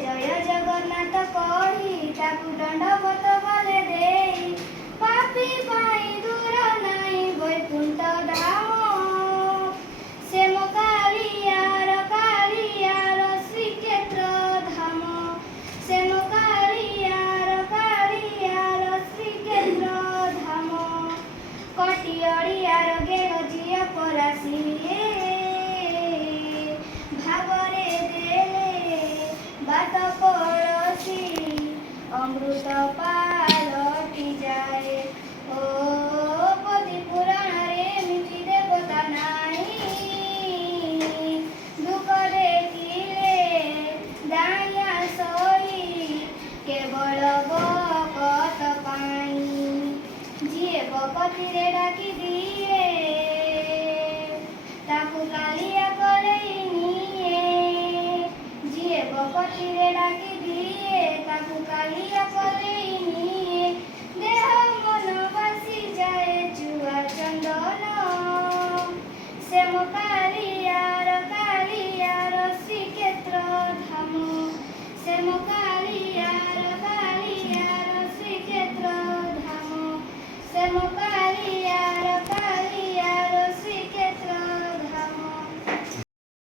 जय जगन्नाथ कही ताकू दंडवत गले देई पापी पाई दूर नाई वैकुंठ धाम से कालियार श्रीक्षेत्र धाम से कालियार श्रीक्षेत्र धाम कटियार गेल जिया परासी भागरे देले बात कलसी अमृत पालटी जाए ओ पति पुराण रे मिति देवता नाई दुख देखिले दाया सोई केवल बकत पाई जिए बकती रे डाकी दिए ताकू कालिया कलई निए जिए बकती रे डाकी दिए ताकू कालिया कलई निए देह